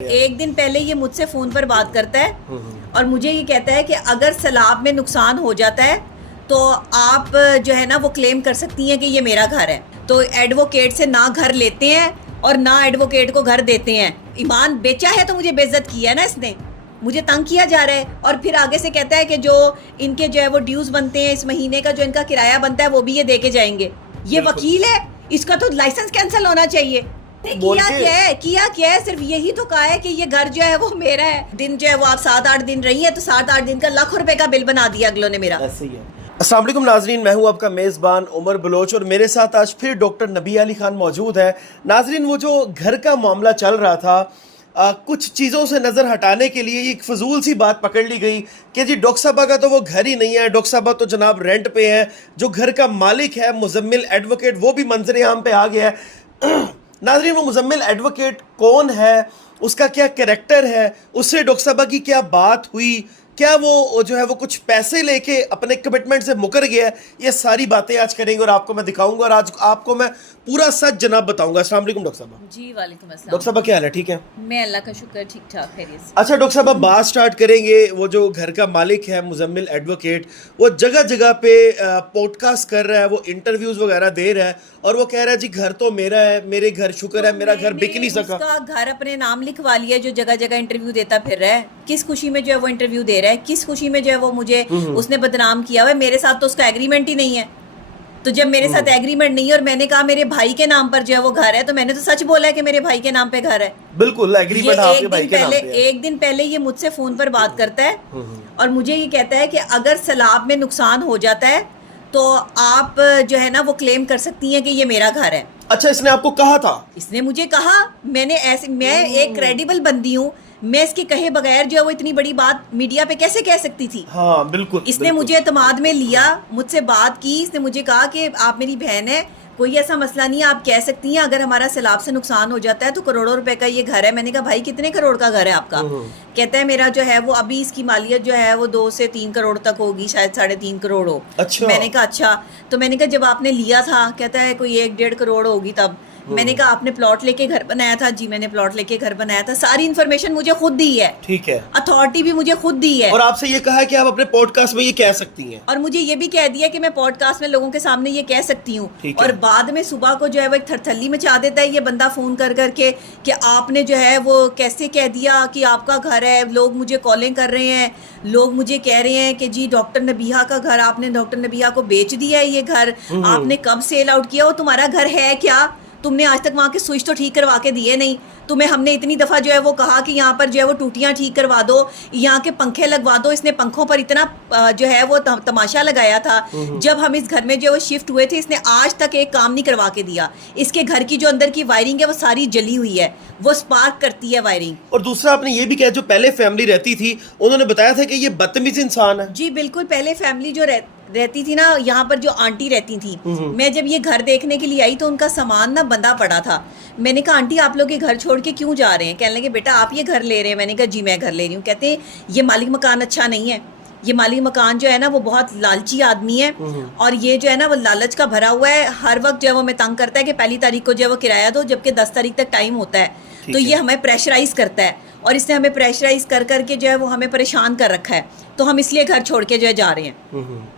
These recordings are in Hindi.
एक दिन पहले ये मुझसे फ़ोन पर बात करता है और मुझे ये कहता है कि अगर सैलाब में नुकसान हो जाता है तो आप जो है ना वो क्लेम कर सकती हैं कि ये मेरा घर है। तो एडवोकेट से ना घर लेते हैं और ना एडवोकेट को घर देते हैं। ईमान बेचा है तो मुझे बेइज्जत किया है ना इसने, मुझे तंग किया जा रहा है। और फिर आगे से कहता है कि जो इनके जो है वो ड्यूज़ बनते हैं इस महीने का, जो इनका किराया बनता है वो भी ये दे के जाएंगे। ये वकील है, इसका तो लाइसेंस कैंसिल होना चाहिए। किया क्या है, सिर्फ यही तो कहा है कि ये घर जो है वो मेरा है। दिन जो है वो आप 7-8 दिन रही है तो 7-8 दिन का लाख रुपए का बिल बना दिया अगलों ने मेरा। ऐसे ही है। अस्सलाम वालेकुम नाजरीन, मैं हूं आपका मेज़बान उमर बलोच और मेरे साथ आज फिर डॉक्टर नबी अली खान मौजूद है। नाजरीन, वो जो घर का मामला चल रहा था, कुछ चीज़ों से नज़र हटाने के लिए एक फजूल सी बात पकड़ ली गई कि जी डॉक्टर साहबा का तो वो घर ही नहीं है, डॉक्टर साहबा तो जनाब रेंट पे है। जो घर का मालिक है मुजम्मिल एडवोकेट, वो भी मंजर आम पे आ गया है। नाजरीन, वो मुजम्मिल एडवोकेट कौन है, उसका क्या कैरेक्टर है, उससे डॉक्टर साहबा की क्या बात हुई, क्या वो जो है वो कुछ पैसे लेके अपने कमिटमेंट से मुकर गया है, ये सारी बातें आज करेंगे और आपको मैं दिखाऊंगा और आज आपको मैं पूरा सच जनाब बताऊंगा। अस्सलाम वालेकुम डॉक्टर साहब। जी वालेकुम अस्सलाम। डॉक्टर साहब क्या हाल है, ठीक है? मैं अल्लाह का शुक्र ठीक ठाक खैरियत से। अच्छा डॉक्टर साहब, अब बात स्टार्ट करेंगे। वो जो घर का मालिक है मुजम्मिल एडवोकेट, वो जगह जगह पे पॉडकास्ट कर रहा है, वो इंटरव्यूज वगैरह दे रहा है और वो कह रहा है जी घर तो मेरा है, मेरे घर शुक्र है, मेरा घर बिक नहीं सका। उसका घर अपने नाम लिखवा लिया जो जगह जगह इंटरव्यू देता फिर रहा है। किस खुशी में जो है वो इंटरव्यू दे रहा है, किस खुशी में जो है वो मुझे उसने बदनाम किया हुआ है। मेरे साथ तो उसका एग्रीमेंट ही नहीं है। तो जब मेरे साथ एग्रीमेंट नहीं है और मैंने कहा मेरे भाई के नाम पर जो है वो घर है, तो मैंने तो सच बोला है कि मेरे भाई के नाम पे घर है। बिल्कुल एग्रीमेंट आपके भाई के नाम पे है। एक दिन पहले ये मुझसे फोन पर बात करता है और मुझे ये कहता है कि अगर सैलाब में नुकसान हो जाता है तो आप जो है ना वो क्लेम कर सकती हैं कि ये मेरा घर है। अच्छा, इसने आपको कहा था? इसने मुझे कहा, मैं एक क्रेडिबल बंदी हूँ, मैं इसके कहे बगैर जो है वो इतनी बड़ी बात मीडिया पे कैसे कह सकती थी। हाँ बिल्कुल। इसने मुझे एतमाद में लिया, मुझसे बात की, इसने मुझे कहा कि आप मेरी बहन है, कोई ऐसा मसला नहीं है, आप कह सकती हैं अगर हमारा सैलाब से नुकसान हो जाता है तो करोड़ों रुपए का ये घर है। मैंने कहा भाई कितने करोड़ का घर है आपका? कहता है मेरा जो है वो अभी इसकी मालियत जो है वो 2 से 3 करोड़ तक होगी, शायद 3.5 करोड़ हो। अच्छा। मैंने कहा अच्छा। तो मैंने कहा जब आपने लिया था, कहता है कोई 1-1.5 करोड़ होगी तब। मैंने कहा आपने प्लॉट लेके घर बनाया था? जी मैंने प्लॉट लेके घर बनाया था। सारी इन्फॉर्मेशन मुझे खुद दी है, ठीक है, अथॉरिटी भी मुझे खुद दी है। और आपसे ये कहा है कि आप अपने पॉडकास्ट में ये कह सकती हैं, और मुझे ये भी कह दिया कि मैं पॉडकास्ट में लोगों के सामने ये कह सकती हूँ। और बाद में सुबह को जो है वो एक थरथल्ली मचा देता है ये बंदा फोन कर करके कि आपने जो है वो कैसे कह दिया कि आपका घर है। लोग मुझे कॉलिंग कर रहे हैं, लोग मुझे कह रहे हैं कि जी डॉक्टर नबिहा का घर, आपने डॉक्टर नबिहा को बेच दिया है ये घर, आपने कब सेल आउट किया, वो तुम्हारा घर है क्या? तुमने आज तक वहाँ के स्विच तो ठीक करवा के दिए नहीं। तुम्हें हमने इतनी दफ़ा जो है वो कहा कि यहाँ पर जो है वो टूटियाँ ठीक करवा दो, यहाँ के पंखे लगवा दो। इसने पंखों पर इतना जो है वो तमाशा लगाया था। जब हम इस घर में जो है वो शिफ्ट हुए थे, इसने आज तक एक काम नहीं करवा के दिया। इसके घर की जो अंदर की वायरिंग है वो सारी जली हुई है, वो स्पार्क करती है वायरिंग। और दूसरा आपने ये भी कहा जो पहले फैमिली रहती थी उन्होंने बताया था कि ये बदतमीज इंसान है। जी बिल्कुल, पहले फैमिली जो रहती थी ना, यहाँ पर जो आंटी रहती थी, मैं जब ये घर देखने के लिए आई तो उनका सामान ना बंधा पड़ा था। मैंने कहा आंटी आप लोग ये घर छोड़ के क्यों जा रहे हैं? कहने लगे बेटा आप ये घर ले रहे हैं? मैंने कहा जी मैं घर ले रही हूँ। कहते हैं ये मालिक मकान अच्छा नहीं है, ये मालिक मकान जो है ना वो बहुत लालची आदमी है और ये जो है ना वो लालच का भरा हुआ है। हर वक्त जो है वो हमें तंग करता है कि पहली तारीख को जो है वो किराया दो, जबकि 10 तारीख तक टाइम होता है। तो ये हमें प्रेशराइज करता है और इसने हमें प्रेशराइज कर करके जो है वो हमें परेशान कर रखा है। तो हम इसलिए घर छोड़ के जो है जा रहे हैं।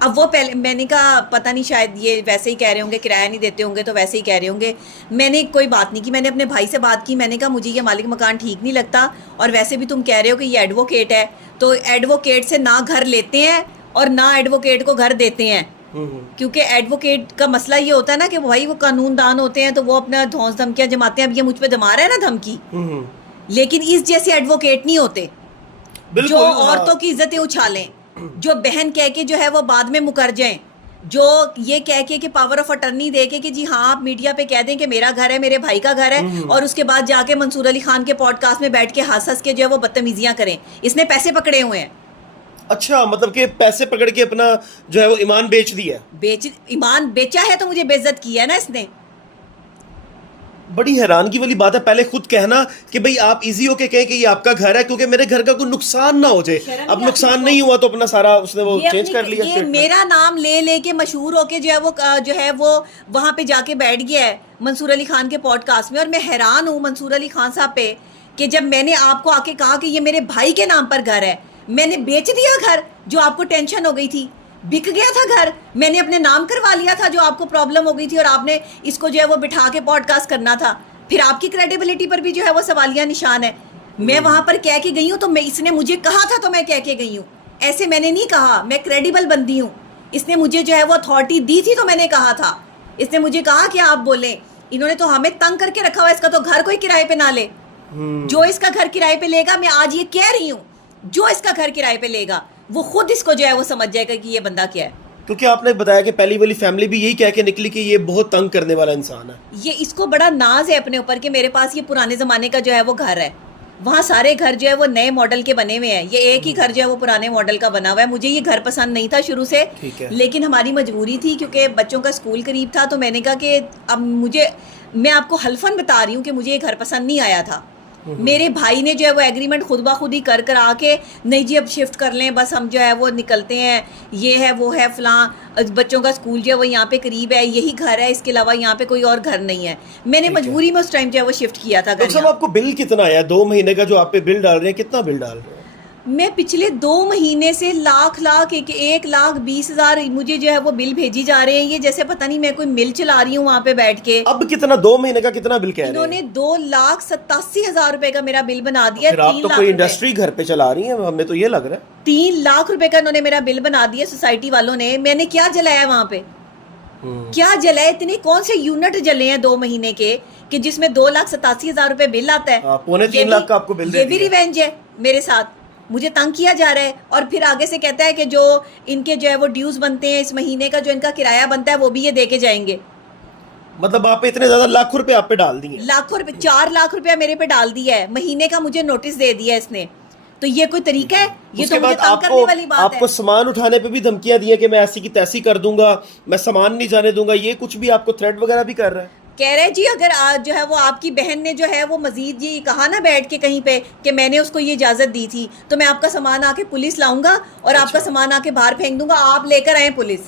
अब वो पहले मैंने कहा पता नहीं शायद ये वैसे ही कह रहे होंगे, किराया नहीं देते होंगे तो वैसे ही कह रहे होंगे। मैंने कोई बात नहीं की, मैंने अपने भाई से बात की। मैंने कहा मुझे ये मालिक मकान ठीक नहीं लगता और वैसे भी तुम कह रहे हो कि ये एडवोकेट है, तो एडवोकेट से ना घर लेते हैं और ना एडवोकेट को घर देते हैं। क्योंकि एडवोकेट का मसला ये होता है ना कि भाई वो कानूनदान होते हैं तो वो अपना धौंस धमकियां जमाते हैं। अब ये मुझ पे जमा रहा है ना धमकी, लेकिन इस जैसे एडवोकेट नहीं होते जो औरतों की इज्जतें उछालें, जो बहन कह के जो है वो बाद में मुकर जाएं, जो ये कह के कि पावर ऑफ अटर्नी दे के कि जी हाँ आप मीडिया पे कह दें कि मेरा घर है, मेरे भाई का घर है, और उसके बाद जाके मंसूर अली खान के पॉडकास्ट में बैठ के हंस के जो है वो बदतमीजियां करें। इसने पैसे पकड़े हुए हैं। अच्छा, मतलब कि पैसे पकड़ के अपना जो है वो ईमान बेच दिया। ईमान बेचा है तो मुझे बेइज्जत किया है ना इसने। बड़ी हैरानगी वाली बात है, पहले खुद कहना कि भाई आप इजी होके कहें कि ये आपका घर है क्योंकि मेरे घर का कोई नुकसान ना हो जाए। अब नुकसान नहीं हुआ तो अपना सारा उसने वो चेंज कर लिया। ये मेरा नाम ले लेके मशहूर होके जो है वो वहां पे जाके बैठ गया है मंसूर अली खान के पॉडकास्ट में। और मैं हैरान हूँ मंसूर अली खान साहब पे कि जब मैंने आपको आके कहा कि ये मेरे भाई के नाम पर घर है, मैंने बेच दिया घर जो आपको टेंशन हो गई थी, बिक गया था घर, मैंने अपने नाम करवा लिया था जो आपको प्रॉब्लम हो गई थी, और आपने इसको जो है वो बिठा के पॉडकास्ट करना था, फिर आपकी क्रेडिबिलिटी पर भी जो है वो सवालिया निशान है। मैं वहां पर कह के गई हूँ तो मैं, इसने मुझे कहा था तो मैं कह के गई हूँ, ऐसे मैंने नहीं कहा, मैं क्रेडिबल बंदी हूँ। इसने मुझे जो है वो अथॉरिटी दी थी तो मैंने कहा था, इसने मुझे कहा कि आप बोलें। इन्होंने तो हमें तंग करके रखा हुआ, इसका तो घर कोई किराए पे ना ले। जो इसका घर किराए पे लेगा, मैं आज ये कह रही हूँ, जो इसका घर किराए पे लेगा वो खुद इसको जो है वो समझ जाएगा कि ये बंदा क्या है। क्योंकि आपने बताया कि पहली वाली फैमिली भी यही कह के निकली कि ये बहुत तंग करने वाला इंसान है। ये इसको बड़ा नाज है अपने ऊपर कि मेरे पास ये पुराने ज़माने का जो है वो घर है। वहाँ सारे घर जो है वो नए मॉडल के बने हुए हैं, ये एक ही घर जो है वो पुराने मॉडल का बना हुआ है। मुझे ये घर पसंद नहीं था शुरू से, लेकिन हमारी मजबूरी थी क्योंकि बच्चों का स्कूल करीब था, तो मैंने कहा कि अब मैं आपको हल्फन बता रही हूँ कि मुझे ये घर पसंद नहीं आया था। मेरे भाई ने जो है वो एग्रीमेंट खुद ब खुद ही कर आके, नहीं जी अब शिफ्ट कर लें, बस हम जो है वो निकलते हैं, ये है वो है फलां, बच्चों का स्कूल जो है वो यहाँ पे करीब है, यही घर है, इसके अलावा यहाँ पे कोई और घर नहीं है। मैंने मजबूरी में उस टाइम जो है वो शिफ्ट किया था। डॉक्टर साहब, आपको बिल कितना आया 2 महीने का जो आप पे बिल डाल रहे हैं, कितना बिल डाल रहे हैं? मैं पिछले 2 महीने से लाख 1,20,000 मुझे जो है वो बिल भेजी जा रहे हैं। ये जैसे पता नहीं मैं कोई मिल चला रही हूँ वहाँ पे बैठ के। अब कितना 2 महीने का कितना बिल कह रहे हैं? इन्होंने 2,87,000 रुपए का मेरा बिल बना दिया। फिर आप तो कोई इंडस्ट्री घर पे चला रही हैं, हमें तो ये लग रहा है। 3 लाख रुपए का इन्होंने मेरा बिल बना दिया सोसाइटी वालों ने। मैंने क्या जलाया वहाँ पे, क्या जलाया? इतने कौन से यूनिट जले हैं 2 महीने के कि जिसमें 2,87,000 रुपए बिल आता है। 3.25 लाख का आपको बिल। ये भी रिवेंज है मेरे साथ, मुझे तंग किया जा रहा है। और फिर आगे से कहता है कि जो इनके जो है वो ड्यूज बनते हैं इस महीने का, जो इनका किराया बनता है वो भी ये दे के जाएंगे। मतलब आप पे इतने ज्यादा लाखों रुपए आप पे डाल दिए? लाखों रुपए, 4 लाख रुपया मेरे पे डाल दिया है। महीने का मुझे नोटिस दे दिया इसने, तो ये कोई तरीका है? ये तो मुझे तंग करने वाली बात है। आपको सामान उठाने पे भी धमकियां दी है कि मैं ऐसी की तैसी कर दूंगा, मैं सामान नहीं जाने दूंगा, ये कुछ भी आपको थ्रेट वगैरह भी कर रहा है? कह रहे जी अगर आज जो है वो आपकी बहन ने जो है वो मजीद ये कहा ना बैठ के कहीं पे कि मैंने उसको ये इजाज़त दी थी, तो मैं आपका सामान आके पुलिस लाऊंगा और आपका सामान आके बाहर फेंक दूंगा, आप लेकर आए पुलिस।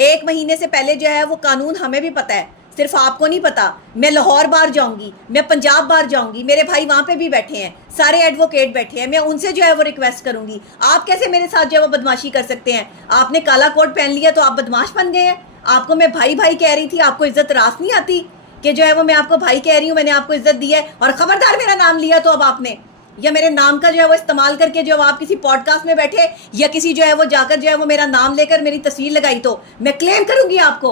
1 महीने से पहले जो है वो कानून हमें भी पता है, सिर्फ आपको नहीं पता। मैं लाहौर बार जाऊंगी, मैं पंजाब बार जाऊंगी, मेरे भाई वहाँ पे भी बैठे हैं, सारे एडवोकेट बैठे हैं, मैं उनसे जो है वो रिक्वेस्ट करूंगी। आप कैसे मेरे साथ जो है वो बदमाशी कर सकते हैं? आपने काला कोट पहन लिया तो आप बदमाश बन गए हैं। आपको मैं भाई भाई कह रही थी, आपको इज्जत रास नहीं आती कि जो है वो मैं आपको भाई कह रही हूँ, मैंने आपको इज्जत दी है और खबरदार मेरा नाम लिया तो अब आपने, या मेरे नाम का जो है वो इस्तेमाल करके जो आप किसी पॉडकास्ट में बैठे या किसी जो है वो जाकर जो है वो मेरा नाम लेकर मेरी तस्वीर लगाई तो मैं क्लेम करूंगी आपको।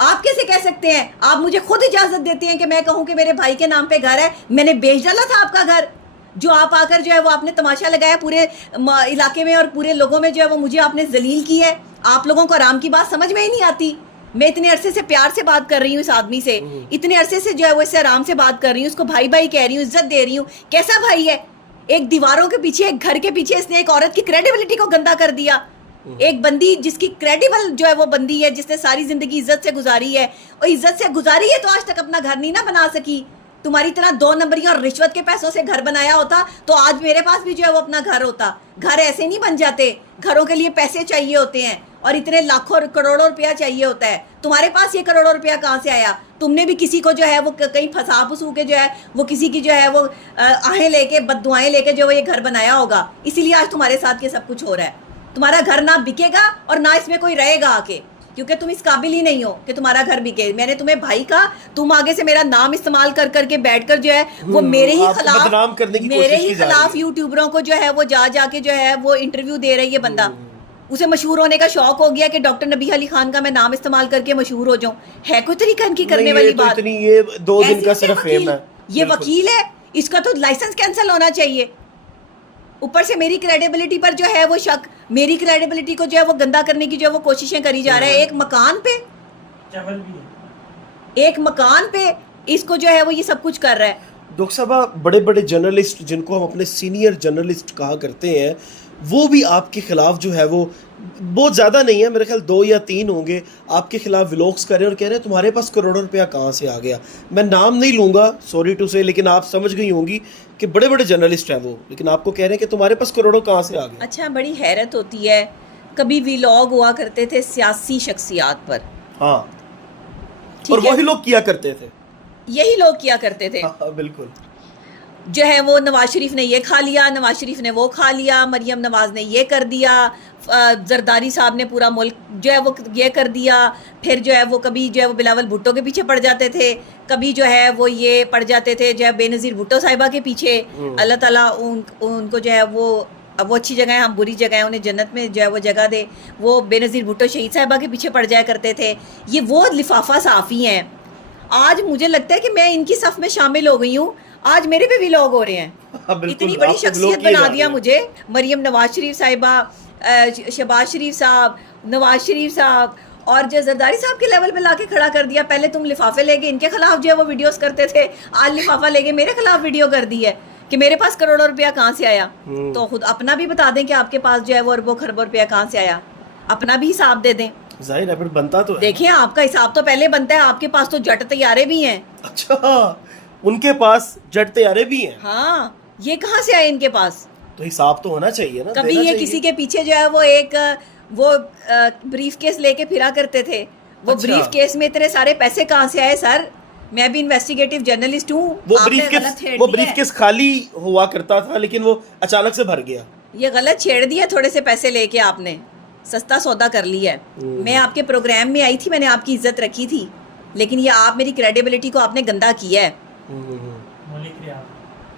आप कैसे कह सकते हैं? आप मुझे खुद इजाजत देते हैं कि मैं कहूँ कि मेरे भाई के नाम पे घर है, मैंने बेच डाला था आपका घर, जो आप आकर जो है वो आपने तमाशा लगाया पूरे इलाके में और पूरे लोगों में जो है वो मुझे आपने जलील की है। आप लोगों को आराम की बात समझ में ही नहीं आती। मैं इतने अरसे से प्यार से बात कर रही हूँ इस आदमी से, इतने अरसे से जो है वो इससे आराम से बात कर रही हूँ, उसको भाई भाई कह रही हूँ, इज्जत दे रही हूँ। कैसा भाई है? एक दीवारों के पीछे, एक घर के पीछे इसने एक औरत की क्रेडिबिलिटी को गंदा कर दिया। एक बंदी जिसकी क्रेडिबल जो है वो बंदी है, जिसने सारी जिंदगी इज्जत से गुजारी है, और इज्जत से गुजारी है तो आज तक अपना घर नहीं ना बना सकी। तुम्हारी तरह 2 नंबरियां और रिश्वत के पैसों से घर बनाया होता तो आज मेरे पास भी जो है वो अपना घर होता। घर ऐसे नहीं बन जाते, घरों के लिए पैसे चाहिए होते हैं और इतने लाखों करोड़ों रुपया चाहिए होता है। तुम्हारे पास ये करोड़ों रुपया कहाँ से आया? तुमने भी किसी को जो है वो कहीं फंसा फंसू के जो है वो किसी की जो है वो आहें लेके, बद्दुआएं लेके जो है ये घर बनाया होगा, इसीलिए आज तुम्हारे साथ ये सब कुछ हो रहा है। तुम्हारा घर ना बिकेगा और ना इसमें कोई रहेगा आके, क्योंकि तुम इस काबिल ही नहीं हो कि तुम्हारा घर बिके। मैंने तुम्हें भाई कहा, तुम आगे से मेरा नाम इस्तेमाल कर करके बैठकर जो है वो मेरे ही खिलाफ यूट्यूबरों को जो है वो जाके जो है वो इंटरव्यू दे रही है बंदा। उसे मशहूर होने का शौक हो गया कि डॉक्टर नबी अली खान का मैं नाम इस्तेमाल करके मशहूर हो जाऊं। है कोई तरीका इनकी करने वाली बात? ये 2 दिन का सिर्फ फेम है। ये वकील है, इसका तो लाइसेंस कैंसिल होना चाहिए। ऊपर से मेरी क्रेडिबिलिटी पर जो है वो शक, मेरी क्रेडिबिलिटी को जो है वो गंदा करने की जो है वो कोशिशें करी जा रहे हैं। एक मकान पे इसको जो है वो ये सब कुछ कर रहा है। डॉक्टर साहब, बड़े बड़े जर्नलिस्ट जिनको हम अपने सीनियर जर्नलिस्ट कहा करते हैं, वो भी आपके खिलाफ जो है वो बहुत ज़्यादा नहीं है, मेरे ख्याल 2 या 3 होंगे, आपके खिलाफ व्लॉग्स कर रहे हैं और कह रहे हैं तुम्हारे पास करोड़ों रुपया कहाँ से आ गया। मैं नाम नहीं लूँगा, सॉरी टू से, लेकिन आप समझ गई होंगी कि बड़े बड़े जर्नलिस्ट हैं वो, लेकिन आपको कह रहे हैं कि तुम्हारे पास करोड़ों कहाँ से आ गया। अच्छा, बड़ी हैरत होती है। कभी व्लॉग हुआ करते थे सियासी शख्सियात पर, हाँ, और वही लोग किया करते थे, यही लोग किया करते थे। हाँ, बिल्कुल। जो है वो नवाज शरीफ ने ये खा लिया, नवाज शरीफ ने वो खा लिया, मरियम नवाज ने ये कर दिया, जरदारी साहब ने पूरा मुल्क जो है वो ये कर दिया। फिर जो है वो कभी जो है वो बिलावल भुट्टो के पीछे पड़ जाते थे, कभी जो है वो ये पड़ जाते थे जो है बेनज़ीर भुट्टो साहिबा के पीछे। अल्लाह ताला उनको जो है वो, अब वो अच्छी जगह है, हम बुरी जगह है, उन्हें जन्नत में जो है वो जगह दे। वो बेनज़ीर भुट्टो शहीद साहिबा के पीछे पड़ जाया करते थे। ये वो लिफाफा साफ़ी हैं। आज मुझे लगता है कि मैं इनकी सफ़ में शामिल हो गई हूँ, आज मेरे पे भी लोग हो रहे हैं। इतनी बड़ी शख्सियत बना दिया मुझे। मरियम नवाज शरीफ साहिबा, शहबाज शरीफ साहब, नवाज शरीफ साहब और जो जरदारी साहब के लेवल पे लाके खड़ा कर दिया। पहले तुम लिफाफे लेके इनके खिलाफ जो है वो वीडियोस करते थे, आज लिफाफा लेके मेरे खिलाफ वीडियो कर दी है कि मेरे पास करोड़ों रुपया कहाँ से आया। तो खुद अपना भी बता दें कि आपके पास जो है वो अरबों खरबों रुपया कहाँ से आया, अपना भी हिसाब दे दें। जाहिर है, फिर बनता तो है। देखिए आपका हिसाब तो पहले बनता है, आपके पास तो जट तैयारे भी हैं। अच्छा, उनके पास जट तैयारे भी हैं। हाँ, ये कहाँ से आए इनके पास? तो हिसाब तो होना चाहिए ना। कभी ये किसी के पीछे जो है वो एक ब्रीफ केस लेके फिरा करते थे। वो अच्छा। ब्रीफ केस में इतने सारे पैसे कहाँ से आए सर? मैं भी इन्वेस्टिगेटिव जर्नलिस्ट हूँ। वो ब्रीफ केस खाली हुआ करता था, लेकिन वो अचानक से भर गया। ये गलत छेड़ दिया, थोड़े से पैसे लेके आपने सस्ता सौदा कर लिया है। मैं आपके प्रोग्राम में आई थी, मैंने आपकी इज्जत रखी थी, लेकिन ये आप मेरी क्रेडिबिलिटी को आपने गंदा किया है।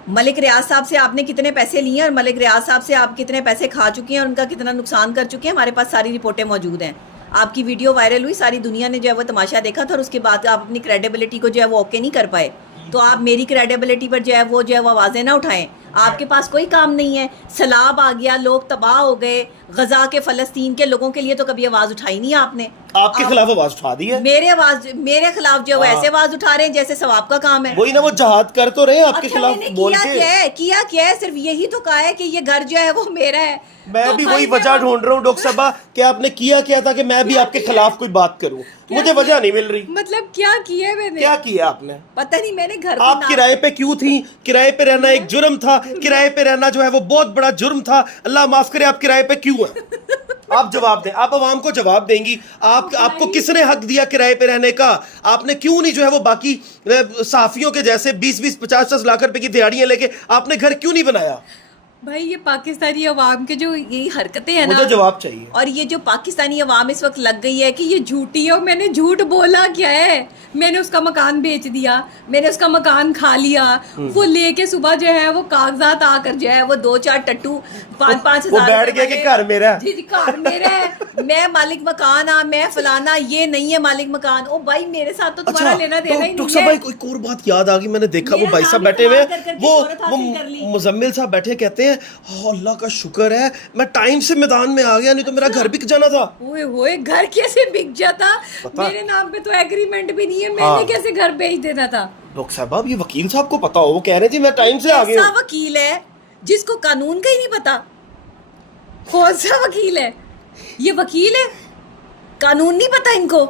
मलिक रियाज साहब से आपने कितने पैसे लिए और मलिक रियाज साहब से आप कितने पैसे खा चुके हैं और उनका कितना नुकसान कर चुके हैं, हमारे पास सारी रिपोर्टें मौजूद हैं। आपकी वीडियो वायरल हुई, सारी दुनिया ने जो है वो तमाशा देखा था और उसके बाद आप अपनी क्रेडिबिलिटी को जो है वो ओके नहीं कर पाए। तो आप मेरी क्रेडिबिलिटी पर जो है वो आवाज़ें ना उठाएं। आपके पास कोई काम नहीं है। सैलाब आ गया, लोग तबाह हो गए, गजा के फ़लस्तीन के लोगों के लिए तो कभी आवाज़ उठाई नहीं आपने। आपके खिलाफ आवाज उठा दी है। मेरे खिलाफ जो है वो ऐसे आवाज उठा रहे हैं जैसे सवाब का काम है। वही ना, वो जहाद कर तो रहे हैं आपके अच्छा, खिलाफ बोल के। किया क्या है? सिर्फ यही तो कहा है कि ये घर जो है वो मेरा है। मैं तो भी भाई वही वजह ढूंढ रहा हूँ डॉक्टर साहबा कि आपने किया क्या था कि मैं भी आपके खिलाफ कोई बात करूं। मुझे वजह नहीं मिल रही। मतलब क्या किया मैंने? क्या किया आपने? पता नहीं, मैंने घर आप किराए पे क्यों थी? किराए पे रहना एक जुर्म था। किराए पे रहना जो है वो बहुत बड़ा जुर्म था। अल्लाह माफ करे, आप किराए पे क्यों हैं? आप जवाब दें, आप आवाम को जवाब देंगी। आपको किसने हक दिया किराए पे रहने का? आपने क्यों नहीं जो है वो बाकी सहाफियों के जैसे 20-20, 50-50 लाख रुपए की दिहाड़ियां लेके आपने घर क्यों नहीं बनाया? भाई ये पाकिस्तानी अवाम के जो यही हरकतें हैं ना, मुझे जवाब चाहिए। और ये जो पाकिस्तानी अवाम इस वक्त लग गई है कि ये झूठी है और मैंने झूठ बोला क्या है? मैंने उसका मकान बेच दिया, मैंने उसका मकान खा लिया। वो लेके सुबह जो है वो कागजात आकर जो है वो 2-4 टट्टू 5-5 वो हजार बैठ गया कि घर मेरा है। जी जी, घर मेरा है, मैं मालिक मकान आ, मैं फलाना, ये नहीं है मालिक मकान। ओ भाई, मेरे साथ तो तुम्हारा लेना देना ही नहीं है। भाई कोई और बात याद आ गई, मैंने देखा वो भाई साहब बैठे हुए, वो मुजम्मिल साहब बैठे कहते हैं अल्लाह का शुक्र है मैं टाइम से मैदान में आ गया, नहीं तो मेरा घर बिक जाना था। ओए होए, घर कैसे बिक जाता? मेरे नाम पे तो एग्रीमेंट भी नहीं है, मैंने कैसे घर बेच देना था? डॉक्टर साहब, ये वकील साहब को पता हो, वो कह रहे थे मैं टाइम से आ गया। ऐसा वकील है जिसको कानून का ही नहीं पता? कौन सा वकील है ये? वकील है, कानून नहीं पता इनको।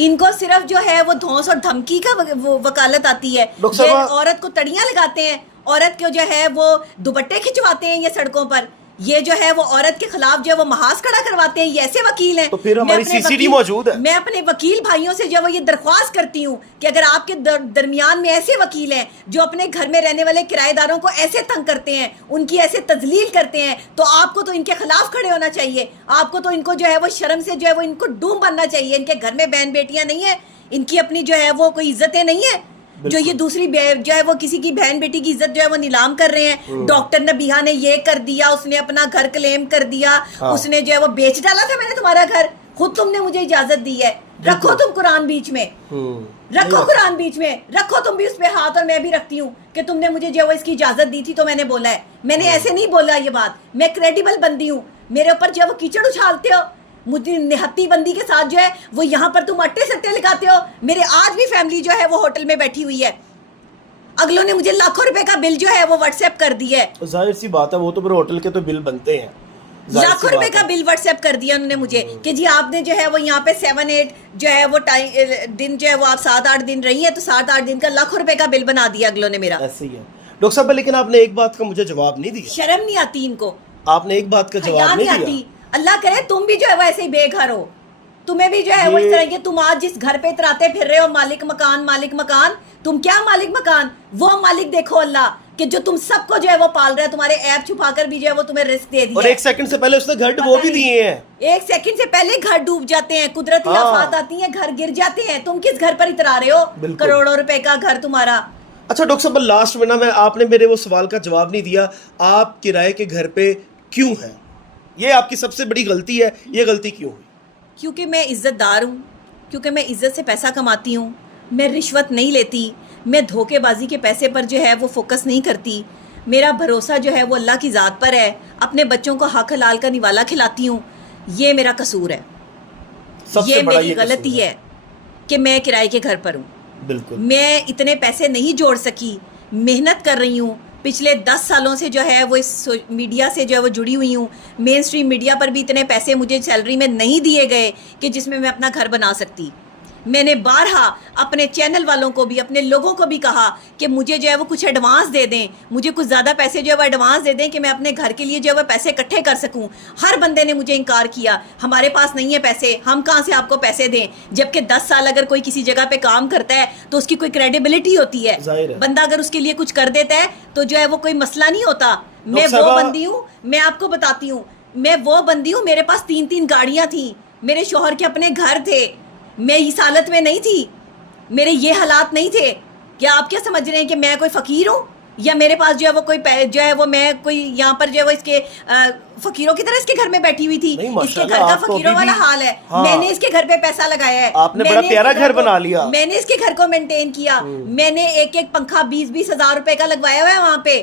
इनको सिर्फ जो है वो धौंस और धमकी का वो वकालत आती है। ये औरत को तड़ियां लगाते हैं, औरत को जो है वो दुपट्टे खिंचवाते हैं ये सड़कों पर, ये जो है वो औरत के खिलाफ जो है वो महाज खड़ा करवाते हैं। ये ऐसे वकील हैं। तो फिर हमारी सीसीडी मौजूद है। मैं अपने वकील भाइयों से जो है वो ये दरख्वास्त करती हूँ कि अगर आपके दरमियान में ऐसे वकील हैं जो अपने घर में रहने वाले किराएदारों को ऐसे तंग करते हैं, उनकी ऐसे तजलील करते हैं, तो आपको तो इनके खिलाफ खड़े होना चाहिए। आपको तो इनको जो है वो शर्म से जो है वो इनको डूम बनना चाहिए। इनके घर में बहन बेटियां नहीं है, इनकी अपनी जो है वो कोई इज्जतें नहीं है, जो ये दूसरी जो है वो किसी की बहन बेटी की इज्जत जो है वो नीलाम कर रहे हैं। डॉक्टर नबीहा ने ये कर दिया, उसने अपना घर क्लेम कर दिया। हाँ। उसने जो है वो बेच डाला था मैंने तुम्हारा घर, खुद तुमने मुझे इजाजत दी है। रखो तुम कुरान बीच में, रखो कुरान बीच में, रखो तुम भी उस पे हाथ, और मैं भी रखती हूँ कि तुमने मुझे जो है इसकी इजाजत दी थी तो मैंने बोला है। मैंने ऐसे नहीं बोला ये बात, मैं क्रेडिबल बंदी हूँ। मेरे ऊपर जो है वो कीचड़ उछालते हो, मुझे निहत्ती बंदी के साथ जो है वो यहाँ पर तुम अट्टे सट्टे लगाते हो। मेरे आज भी फैमिली जो है वो होटल में बैठी हुई है, अगलों ने मुझे लाखों रुपए का बिल जो है वो व्हाट्सएप कर दिया है। जाहिर सी बात है, वो तो फिर होटल के तो बिल बनते हैं। लाखों रुपए का बिल व्हाट्सएप कर दिया उन्होंने मुझे कि जी आपने जो है वो यहाँ पे 7-8 जो है वो दिन जो है वो आप 7-8 दिन रही है, तो 7-8 दिन का लाखों रुपए का बिल बना दिया अगलों ने मेरा। ऐसे ही है डॉक्टर साहब, लेकिन आपने एक बात का मुझे जवाब नहीं दिया। शर्म नहीं आती इनको? आपने एक बात का जवाब नहीं दिया। अल्लाह करे तुम भी जो है वो ऐसे ही बेघर हो, तुम्हें भी जो है वो इस तरह के, तुम आज जिस घर पे इतराते फिर रहे हो मालिक मकान, मालिक मकान, तुम क्या मालिक मकान? वो मालिक देखो अल्लाह, कि जो तुम सबको जो है वो पाल रहा है, तुम्हारे ऐप छुपाकर भी जो है वो तुम्हें रिस्क दे दिया और है। 1 सेकंड से पहले उसने घर वो भी दिए हैं। 1 सेकंड से पहले घर डूब जाते हैं, कुदरती हाँ। आफत आती हैं, घर गिर जाते हैं। तुम किस घर पर इतरा रहे हो? बिल्कुल। करोड़ों रुपए का घर तुम्हारा। अच्छा डॉक्टर साहब, लास्ट में ना मैं आपने मेरे वो सवाल का जवाब नहीं दिया, आप किराए के घर पे क्यों हैं? ये आपकी सबसे बड़ी गलती है, ये गलती क्यों हुई? क्योंकि मैं इज्जतदार हूँ, क्योंकि मैं इज्जत से पैसा कमाती हूँ, मैं रिश्वत नहीं लेती, मैं धोखेबाजी के पैसे पर जो है वो फोकस नहीं करती, मेरा भरोसा जो है वो अल्लाह की ज़ात पर है, अपने बच्चों को हक हलाल का निवाला खिलाती हूँ। ये मेरा कसूर है, सबसे ये बड़ा मेरी ये कसूर गलती है कि मैं किराए के घर पर हूँ। बिल्कुल। मैं इतने पैसे नहीं जोड़ सकी, मेहनत कर रही हूँ, पिछले 10 सालों से जो है वो इस मीडिया से जो है वो जुड़ी हुई हूँ। मेन स्ट्रीम मीडिया पर भी इतने पैसे मुझे सैलरी में नहीं दिए गए कि जिसमें मैं अपना घर बना सकती। मैंने बारहा अपने चैनल वालों को भी, अपने लोगों को भी कहा कि मुझे जो है वो कुछ एडवांस दे दें, मुझे कुछ ज़्यादा पैसे जो है वो एडवांस दे दें कि मैं अपने घर के लिए जो है वो पैसे इकट्ठे कर सकूं। हर बंदे ने मुझे इनकार किया, हमारे पास नहीं है पैसे, हम कहाँ से आपको पैसे दें। जबकि 10 साल अगर कोई किसी जगह पे काम करता है तो उसकी कोई क्रेडिबिलिटी होती है। जाहिर है। बंदा अगर उसके लिए कुछ कर देता है तो जो है वो कोई मसला नहीं होता। मैं वो बंदी हूँ, मैं आपको बताती हूँ, मैं वो बंदी हूँ, मेरे पास 3-3 गाड़ियाँ थी, मेरे शौहर के अपने घर थे, मैं इस हालत में नहीं थी, मेरे ये हालात नहीं थे। क्या आप क्या समझ रहे हैं कि मैं कोई फ़कीर हूँ, या मेरे पास जो है वो कोई जो है वो मैं कोई यहाँ पर जो है वो इसके फ़कीरों की तरह इसके घर में बैठी हुई थी? इसके घर का फ़कीरों वाला हाल है। हाँ। मैंने इसके घर पे पैसा लगाया है, आपने बड़ा प्यारा घर बना लिया। मैंने इसके घर को मेंटेन किया, मैंने एक पंखा 20-20 हज़ार रुपए का लगवाया हुआ है वहाँ पे।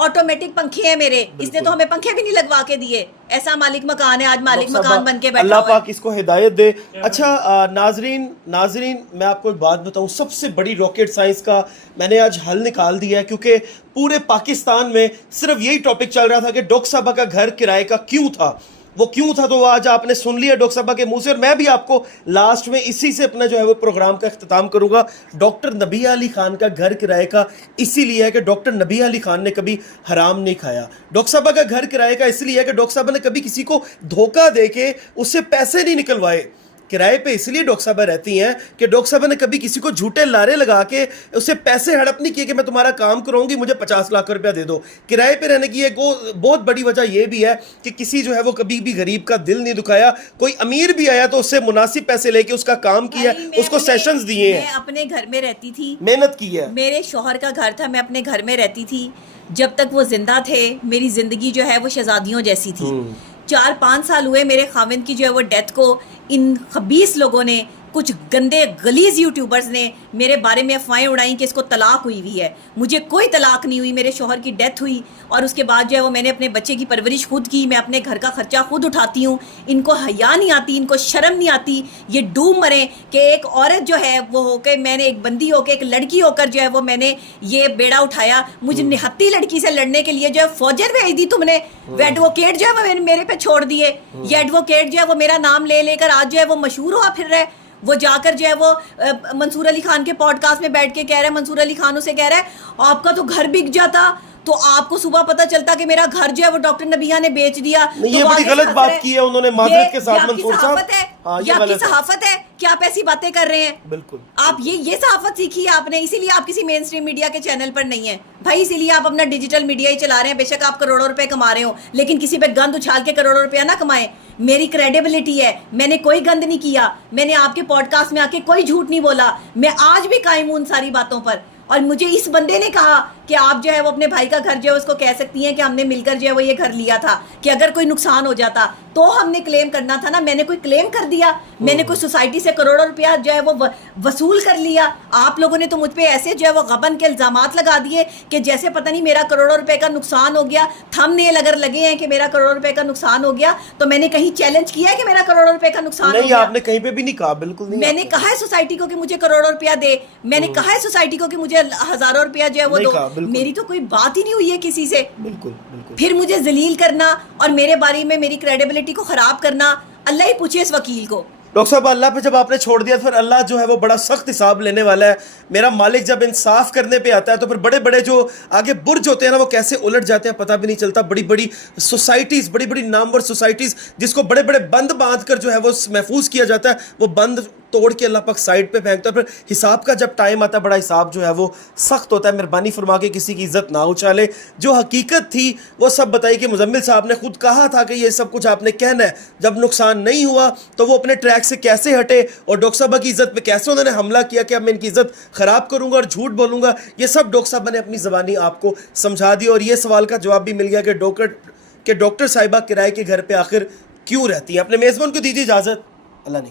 ऑटोमेटिक पंखे हैं मेरे, इसने तो हमें पंखे भी नहीं लगवा के दिए। ऐसा मालिक मकान है, आज मालिक मकान बन के बैठा अल्लाह हुआ है। पाक इसको हिदायत दे। अच्छा नाजरीन मैं आपको एक बात बताऊं, सबसे बड़ी रॉकेट साइंस का मैंने आज हल निकाल दिया है, क्योंकि पूरे पाकिस्तान में सिर्फ यही टॉपिक चल रहा था कि डॉक्टर साहबा का घर किराए का क्यों था, वो क्यों था, तो वो आज आपने सुन लिया डॉक्टर साहबा के मुंह से। और मैं भी आपको लास्ट में इसी से अपना जो है वो प्रोग्राम का इख्तिताम करूंगा। डॉक्टर नबी अली खान का घर किराए का इसीलिए है कि डॉक्टर नबी अली खान ने कभी हराम नहीं खाया। डॉक्टर साहबा का घर किराए का इसलिए है कि डॉक्टर साहबा ने कभी किसी को धोखा दे के उससे पैसे नहीं निकलवाए। किराए पे इसलिए डॉक्टर साहबा रहती हैं कि डॉक्टर साहबा ने कभी किसी को झूठे लारे लगा के उससे पैसे हड़प नहीं किए कि मैं तुम्हारा काम करूंगी, मुझे 50 लाख रुपया दे दो। किराए पे रहने की एक बहुत बड़ी वजह यह भी है कि किसी जो है वो कभी भी गरीब का दिल नहीं दुखाया। कोई अमीर भी आया तो उससे मुनासिब पैसे लेके उसका काम किया, उसको सेशंस दिए हैं। मैं अपने घर में रहती थी, मेहनत की है। मेरे शौहर का घर था, मैं अपने घर में रहती थी। जब तक वो जिंदा थे मेरी जिंदगी जो है वो शहजादियों जैसी थी। 4-5 साल हुए मेरे खाविंद की जो है वो डेथ को। इन खबीस लोगों ने, कुछ गंदे गलीज यूट्यूबर्स ने मेरे बारे में अफवाहें उड़ाई कि इसको तलाक हुई हुई है। मुझे कोई तलाक नहीं हुई, मेरे शौहर की डेथ हुई और उसके बाद जो है वो मैंने अपने बच्चे की परवरिश खुद की, मैं अपने घर का खर्चा खुद उठाती हूँ। इनको हया नहीं आती, इनको शर्म नहीं आती, ये डूब मरे कि एक औरत जो है वो होकर, मैंने एक बंदी होकर, एक लड़की होकर जो है वो मैंने ये बेड़ा उठाया। मुझे निहत्ती लड़की से लड़ने के लिए जो है फौजर भेज दी तुमने, वो एडवोकेट जो है वो मेरे पे छोड़ दिए। ये एडवोकेट जो है वो मेरा नाम ले लेकर आज जो है वो मशहूर हुआ फिर रहे। वो जाकर जो है वो मंसूर अली खान के पॉडकास्ट में बैठ के कह रहा है, मंसूर अली खान उसे कह रहा है आपका तो घर बिक जाता तो आपको सुबह पता चलता कि मेरा घर जो है वो डॉक्टर नबिया ने बेच दिया। नहीं, तो ये बड़ी गलत बात की है उन्होंने माजरत के साथ मंसूर साहब। हाँ, ये आपकी सहाफत है कि आप ऐसी बातें कर रहे हैं। बिल्कुल आप ये सहाफत सीखी है आपने, इसीलिए आप किसी मेन स्ट्रीम मीडिया के चैनल पर नहीं है भाई, इसीलिए आप अपना डिजिटल मीडिया ही चला रहे हैं। बेशक आप करोड़ों रुपए कमा रहे हो, लेकिन किसी पे गंद उछाल के करोड़ों रुपया ना कमाएं। मेरी क्रेडिबिलिटी है, मैंने कोई गंद नहीं किया, मैंने आपके पॉडकास्ट में आके कोई झूठ नहीं बोला, मैं आज भी कायम हूं उन सारी बातों पर। और मुझे इस बंदे ने कहा कि आप जो है वो अपने भाई का घर जो है उसको कह सकती हैं कि हमने मिलकर जो है वो ये घर लिया था, कि अगर कोई नुकसान हो जाता तो हमने क्लेम करना था ना। मैंने कोई क्लेम कर दिया? मैंने कोई सोसाइटी से करोड़ों रुपया जो है वो वसूल कर लिया? आप लोगों ने तो मुझ पे ऐसे जो है वो गबन के इल्जामात लगा दिए कि जैसे पता नहीं मेरा करोड़ों रुपए का नुकसान हो गया। थंबनेल अगर लगे हैं कि मेरा करोड़ों रुपए का नुकसान हो गया, तो मैंने कहीं चैलेंज किया है कि मेरा करोड़ों रुपए का नुकसान हो गया? आपने कहीं पे भी नहीं कहा। बिल्कुल नहीं। मैंने कहा है सोसाइटी को कि मुझे करोड़ों रुपया दे, मैंने कहा है सोसाइटी को कि मुझे हजारों रुपया जो है वो दो। मेरी तो कोई बात ही नहीं हुई है किसी से। बिल्कुल बिल्कुल। फिर मुझे जलील करना और मेरे बारे में मेरी क्रेडिबिलिटी को खराब करना, अल्लाह ही पूछे इस वकील को। डॉक्टर साहब, अल्लाह पे जब आपने छोड़ दिया तो फिर अल्लाह जो है वो बड़ा सख्त हिसाब लेने वाला है। मेरा मालिक जब इंसाफ करने पे आता है तो फिर बड़े बड़े जो आगे बुर्ज होते हैं ना वो कैसे उलट जाते हैं पता भी नहीं चलता। बड़ी बड़ी सोसाइटीज़, बड़ी बड़ी नामवर सोसाइटीज़ जिसको बड़े बड़े बंद बांध कर जो है वो महफूज किया जाता है, वो बंद तोड़ के अल्लाह पाक साइड पे फेंकता है। फिर हिसाब का जब टाइम आता है, बड़ा हिसाब जो है वो सख्त होता है। मेहरबानी फरमा के किसी की इज्जत ना उछाले। जो हकीकत थी वो सब बताई कि मुजम्मिल साहब ने खुद कहा था कि ये सब कुछ आपने कहना है, जब नुकसान नहीं हुआ तो वो अपने ट्रैक से कैसे हटे और डॉक्टर साहब की इज्जत पे कैसे उन्होंने हमला किया कि अब मैं इनकी इज्जत खराब करूंगा और झूठ बोलूंगा, ये सब डॉक्टर साहब ने अपनी ज़बानी आपको समझा दिया। और ये सवाल का जवाब भी मिल गया कि डॉक्टर साहिबा किराए के घर पे आखिर क्यों रहती है। अपने मेज़बान को दीजिए इजाज़त। अल्लाह ने